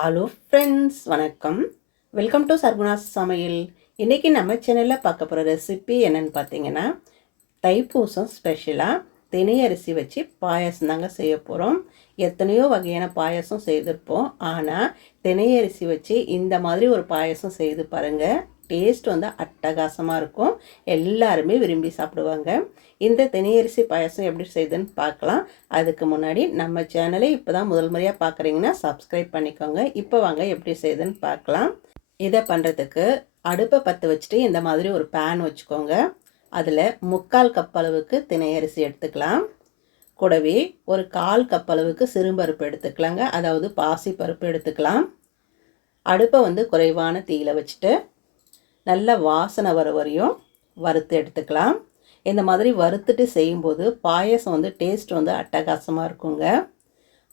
Hello friends, வணக்கம். Welcome to Sargunas சமையல். இன்றைக்கி நம்ம சேனலில் பார்க்க போகிற ரெசிபி என்னென்னு பார்த்தீங்கன்னா, தைப்பூசம் ஸ்பெஷலாக தினை அரிசி வச்சு பாயாசம் தாங்க செய்ய போகிறோம். எத்தனையோ வகையான பாயாசம் செய்திருப்போம். ஆனால் தினை அரிசி வச்சு இந்த மாதிரி ஒரு பாயாசம் செய்து பாருங்கள். டேஸ்ட் வந்து அட்டகாசமாக இருக்கும். எல்லாருமே விரும்பி சாப்பிடுவாங்க. இந்த தினையரிசி பாயாசம் எப்படி செய்யுதுன்னு பார்க்கலாம். அதுக்கு முன்னாடி நம்ம சேனலை இப்போ தான் முதல் முறையாக பார்க்குறீங்கன்னா சப்ஸ்கிரைப் பண்ணிக்கோங்க. இப்போ வாங்க எப்படி செய்யுதுன்னு பார்க்கலாம். இதை பண்ணுறதுக்கு அடுப்பை பற்ற வச்சுட்டு இந்த மாதிரி ஒரு பேன் வச்சுக்கோங்க. அதில் 3/4 கப் அளவுக்கு தினையரிசி எடுத்துக்கலாம். கூடவே ஒரு 1/4 கப் அளவுக்கு சிறுபருப்பு எடுத்துக்கலாங்க. அதாவது பாசி பருப்பு எடுத்துக்கலாம். அடுப்பை வந்து குறைவான தீயில வச்சுட்டு நல்ல வாசனை வர வரையும் வறுத்து எடுத்துக்கலாம். இந்த மாதிரி வறுத்துட்டு செய்யும்போது பாயசம் வந்து டேஸ்ட் வந்து அட்டகாசமாக இருக்குங்க.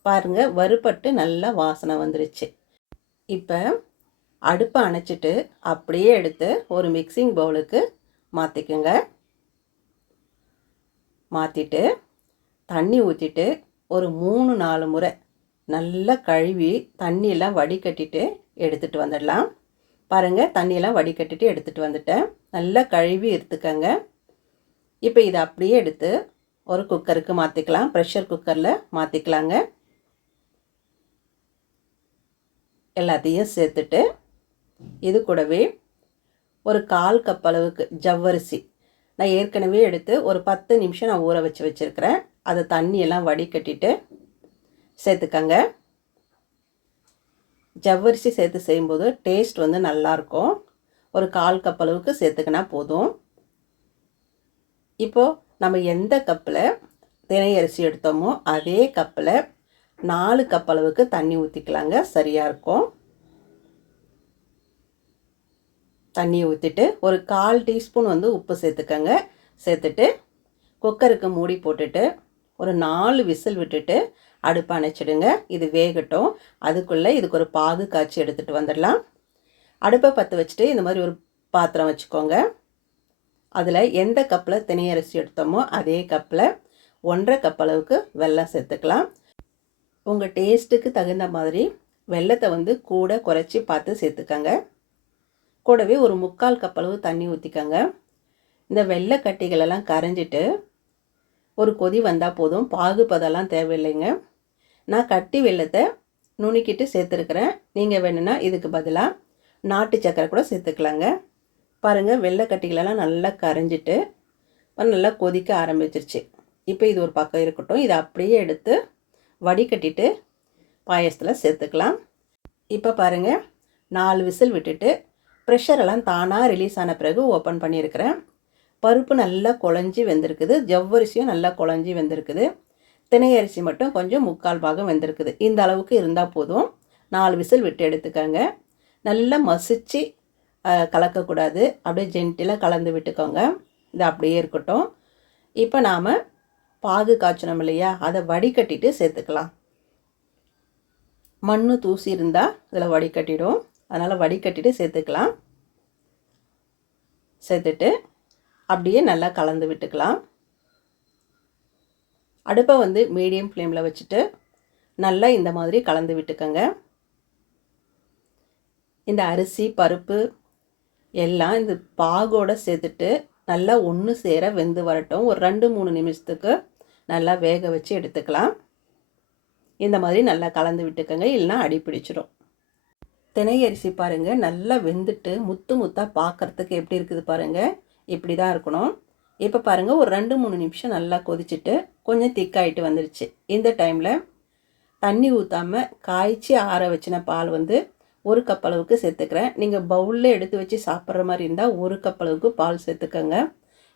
பாருங்கள், வறுபட்டு நல்லா வாசனை வந்துருச்சு. இப்போ அடுப்பை அணைச்சிட்டு அப்படியே எடுத்து ஒரு மிக்சிங் பவுலுக்கு மாற்றிக்குங்க. மாற்றிட்டு தண்ணி ஊற்றிட்டு ஒரு 3-4 முறை நல்லா கழுவி தண்ணியெல்லாம் வடிகட்டிட்டு எடுத்துகிட்டு வந்துடலாம். பாருங்கள், தண்ணியெல்லாம் வடிகட்டிட்டு எடுத்துகிட்டு வந்துட்டேன். நல்லா கழுவி எடுத்துக்கங்க. இப்போ இதை அப்படியே எடுத்து ஒரு குக்கருக்கு மாற்றிக்கலாம். ப்ரெஷர் குக்கரில் மாற்றிக்கலாங்க. எல்லாத்தையும் சேர்த்துட்டு இது கூடவே ஒரு 1/4 கப் அளவுக்கு ஜவ்வரிசி நான் ஏற்கனவே எடுத்து ஒரு 10 நிமிஷம் நான் ஊற வச்சுருக்கிறேன். அதை தண்ணியெல்லாம் வடிகட்டிட்டு சேர்த்துக்கங்க. ஜவ்வரிசி சேர்த்து செய்யும்போது டேஸ்ட் வந்து நல்லாயிருக்கும். ஒரு 1/4 கப் அளவுக்கு சேர்த்துக்கினா போதும். இப்போது நம்ம எந்த கப்பில் தினை அரிசி எடுத்தோமோ அதே கப்பில் 4 கப் அளவுக்கு தண்ணி ஊற்றிக்கலாங்க. சரியாக இருக்கும். தண்ணி ஊற்றிட்டு ஒரு 1/4 டீஸ்பூன் வந்து உப்பு சேர்த்துக்கங்க. சேர்த்துட்டு குக்கருக்கு மூடி போட்டுட்டு ஒரு 4 விசில் விட்டுட்டு அடுப்பை அணைச்சிடுங்க. இது வேகட்டும். அதுக்குள்ளே இதுக்கு ஒரு பாகு காய்ச்சி எடுத்துகிட்டு வந்துடலாம். அடுப்பை பற்ற வச்சுட்டு இந்த மாதிரி ஒரு பாத்திரம் வச்சுக்கோங்க. அதில் எந்த கப்பில் தினை அரிசி எடுத்தோமோ அதே கப்பில் 1/2 கப் அளவுக்கு வெல்லம் சேர்த்துக்கலாம். உங்கள் டேஸ்ட்டுக்கு தகுந்த மாதிரி வெல்லத்தை வந்து கூட குறைச்சி பார்த்து சேர்த்துக்கங்க. கூடவே ஒரு 3/4 கப் அளவு தண்ணி ஊற்றிக்கங்க. இந்த வெள்ளை கட்டிகளெல்லாம் கரைஞ்சிட்டு ஒரு கொதி வந்தால் போதும். பாகுபதெல்லாம் தேவையில்லைங்க. நான் கட்டி வெல்லத்தை நுணுக்கிட்டு சேர்த்துருக்குறேன். நீங்கள் வேணும்னா இதுக்கு பதிலாக நாட்டு சக்கரை கூட சேர்த்துக்கலாங்க. பாருங்கள், வெள்ளை கட்டிகளெல்லாம் நல்லா கரைஞ்சிட்டு நல்லா கொதிக்க ஆரம்பிச்சிருச்சு. இப்போ இது ஒரு பக்கம் இருக்கட்டும். இதை அப்படியே எடுத்து வடிகட்டிட்டு பாயசத்தில் சேர்த்துக்கலாம். இப்போ பாருங்கள், 4 விசில் விட்டுட்டு ப்ரெஷரெல்லாம் தானாக ரிலீஸ் ஆன பிறகு ஓப்பன் பண்ணியிருக்கிறேன். பருப்பு நல்லா குழஞ்சி வெந்திருக்குது. ஜவ்வரிசியும் நல்லா குழஞ்சி வெந்திருக்குது. தினை அரிசி மட்டும் கொஞ்சம் 3/4 பாகம் வெந்திருக்குது. இந்த அளவுக்கு இருந்தால் போதும். 4 விசில் விட்டு எடுத்துக்கோங்க. நல்லா மசிச்சு கலக்கக்கூடாது. அப்படியே ஜென்டிலாக கலந்து விட்டுக்கோங்க. இது அப்படியே இருக்கட்டும். இப்போ நாம் பாகு காய்ச்சணும் இல்லையா, அதை வடிகட்டிட்டு சேர்த்துக்கலாம். மண் தூசி இருந்தால் இதில் வடிகட்டிடும். அதனால் வடிகட்டிட்டு சேர்த்துக்கலாம். சேர்த்துட்டு அப்படியே நல்லா கலந்து விட்டுக்கலாம். அடுப்பை வந்து மீடியம் ஃப்ளேமில் வச்சுட்டு நல்லா இந்த மாதிரி கலந்து விட்டுக்கோங்க. இந்த அரிசி பருப்பு எல்லாம் இந்த பாகோடு சேர்த்துட்டு நல்லா ஒன்று சேர வெந்து வரட்டும். ஒரு 2-3 நிமிஷத்துக்கு நல்லா வேக வச்சு எடுத்துக்கலாம். இந்த மாதிரி நல்லா கலந்து விட்டுக்கோங்க, இல்லைனா அடி பிடிச்சிடும். தினை அரிசி பாருங்கள், நல்லா வெந்துட்டு முத்து முத்தாக பார்க்குறதுக்கு எப்படி இருக்குது பாருங்கள். இப்படி தான் இருக்கணும். இப்போ பாருங்கள், ஒரு 2-3 நிமிஷம் நல்லா கொதிச்சுட்டு கொஞ்சம் திக்காயிட்டு வந்துருச்சு. இந்த டைமில் தண்ணி ஊற்றாமல் காய்ச்சி ஆற வச்சின பால் வந்து 1 கப் அளவுக்கு சேர்த்துக்கிறேன். நீங்கள் பவுலில் எடுத்து வச்சு சாப்பிட்ற மாதிரி இருந்தால் 1 கப் அளவுக்கு பால் சேர்த்துக்கோங்க.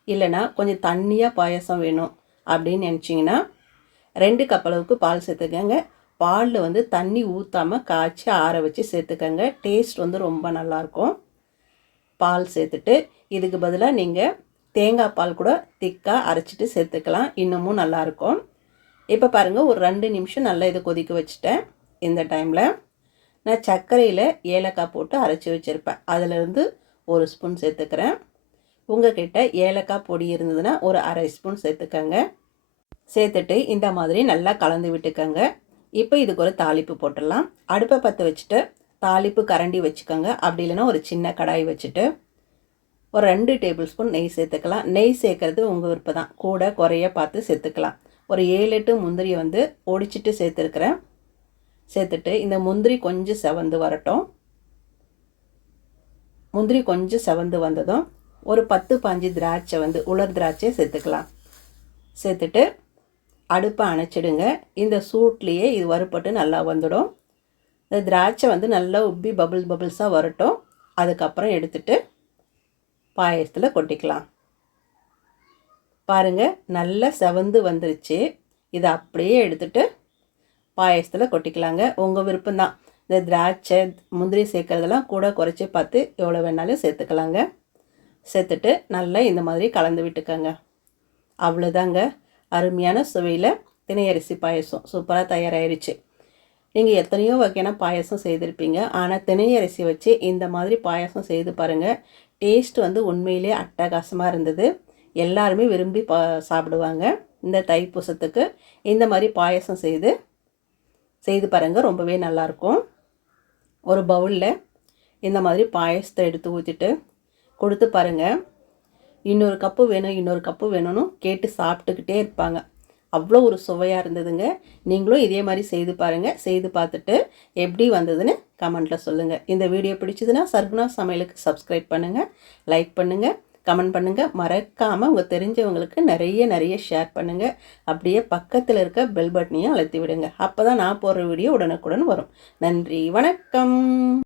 இல்லைனா கொஞ்சம் தண்ணியாக பாயசம் வேணும் அப்படின்னு நினச்சிங்கன்னா 2 கப் அளவுக்கு பால் சேர்த்துக்கங்க. பாலில் வந்து தண்ணி ஊற்றாமல் காய்ச்சி ஆற வச்சு சேர்த்துக்கங்க. டேஸ்ட் வந்து ரொம்ப நல்லாயிருக்கும். பால் சேர்த்துட்டு இதுக்கு பதிலாக நீங்கள் தேங்காய் பால் கூட திக்காக அரைச்சிட்டு சேர்த்துக்கலாம். இன்னமும் நல்லாயிருக்கும். இப்போ பாருங்கள், ஒரு 2 நிமிஷம் நல்லா இதை கொதிக்க வச்சுட்டேன். இந்த டைமில் நான் சர்க்கரையில் ஏலக்காய் போட்டு அரைச்சி வச்சுருப்பேன். அதிலிருந்து 1 ஸ்பூன் சேர்த்துக்கிறேன். உங்கள்கிட்ட ஏலக்காய் பொடி இருந்ததுன்னா ஒரு 1/2 ஸ்பூன் சேர்த்துக்கங்க. சேர்த்துட்டு இந்த மாதிரி நல்லா கலந்து விட்டுக்கங்க. இப்போ இதுக்கு ஒரு தாளிப்பு போட்டுடலாம். அடுப்பை பற்ற வச்சுட்டு தாளிப்பு கரண்டி வச்சுக்கோங்க. அப்படி இல்லைன்னா ஒரு சின்ன கடாய் வச்சுட்டு ஒரு 2 டேபிள் ஸ்பூன் நெய் சேர்த்துக்கலாம். நெய் சேர்க்குறது உங்கள் விருப்பம் தான், கூட குறைய பார்த்து சேர்த்துக்கலாம். ஒரு 7-8 முந்திரியை வந்து ஒடிச்சிட்டு சேர்த்துருக்குறேன். சேர்த்துட்டு இந்த முந்திரி கொஞ்சம் செவந்து வரட்டும். முந்திரி கொஞ்சம் செவந்து வந்ததும் ஒரு 10-15 திராட்சை வந்து உலர் திராட்சை சேர்த்துக்கலாம். சேர்த்துட்டு அடுப்பை அணைச்சிடுங்க. இந்த சூட்லேயே இது வறுப்பட்டு நல்லா வந்துடும். இந்த திராட்சை வந்து நல்லா உப்பி பபிள்ஸாக வரட்டும். அதுக்கப்புறம் எடுத்துட்டு பாயசத்தில் கொட்டிக்கலாம். பாருங்கள், நல்லா செவந்து வந்துருச்சு. இதை அப்படியே எடுத்துட்டு பாயசத்தில் கொட்டிக்கலாங்க. உங்கள் விருப்பம்தான். இந்த திராட்சை முந்திரி சேர்க்குறதெல்லாம் கூட குறைச்சி பார்த்து எவ்வளோ வேணாலும் சேர்த்துக்கலாங்க. சேர்த்துட்டு நல்லா இந்த மாதிரி கலந்து விட்டுக்கோங்க. அவ்வளோதாங்க, அருமையான சுவையில் திணையரிசி பாயசம் சூப்பராக தயாராகிருச்சு. நீங்கள் எத்தனையோ வகையான பாயசம் செய்திருப்பீங்க, ஆனால் திணையரிசி வச்சு இந்த மாதிரி பாயசம் செய்து பாருங்கள். டேஸ்ட் வந்து உண்மையிலே அட்டகாசமாக இருந்தது. எல்லாருமே விரும்பி சாப்பிடுவாங்க. இந்த தைப்பூசத்துக்கு இந்த மாதிரி பாயசம் செய்து பாருங்கள், ரொம்பவே நல்லாயிருக்கும். ஒரு பவுலில் இந்த மாதிரி பாயசத்தை எடுத்து ஊற்றிட்டு கொடுத்து பாருங்கள். இன்னொரு கப்பு வேணும், இன்னொரு கப்பு வேணும்னு கேட்டு சாப்பிட்டுக்கிட்டே இருப்பாங்க. அவ்வளோ ஒரு சுவையாக இருந்ததுங்க. நீங்களும் இதே மாதிரி செய்து பாருங்கள். செய்து பார்த்துட்டு எப்படி வந்ததுன்னு கமெண்ட்டில் சொல்லுங்கள். இந்த வீடியோ பிடிச்சதுன்னா சர்குணா சமையலுக்கு சப்ஸ்கிரைப் பண்ணுங்கள், லைக் பண்ணுங்கள், கமெண்ட் பண்ணுங்கள். மறக்காமல் உங்கள் தெரிஞ்சவங்களுக்கு நிறைய ஷேர் பண்ணுங்கள். அப்படியே பக்கத்தில் இருக்க பெல் பட்டனையும் அழுத்தி விடுங்க. அப்போ தான் நான் போடுற வீடியோ உடனுக்குடன் வரும். நன்றி, வணக்கம்.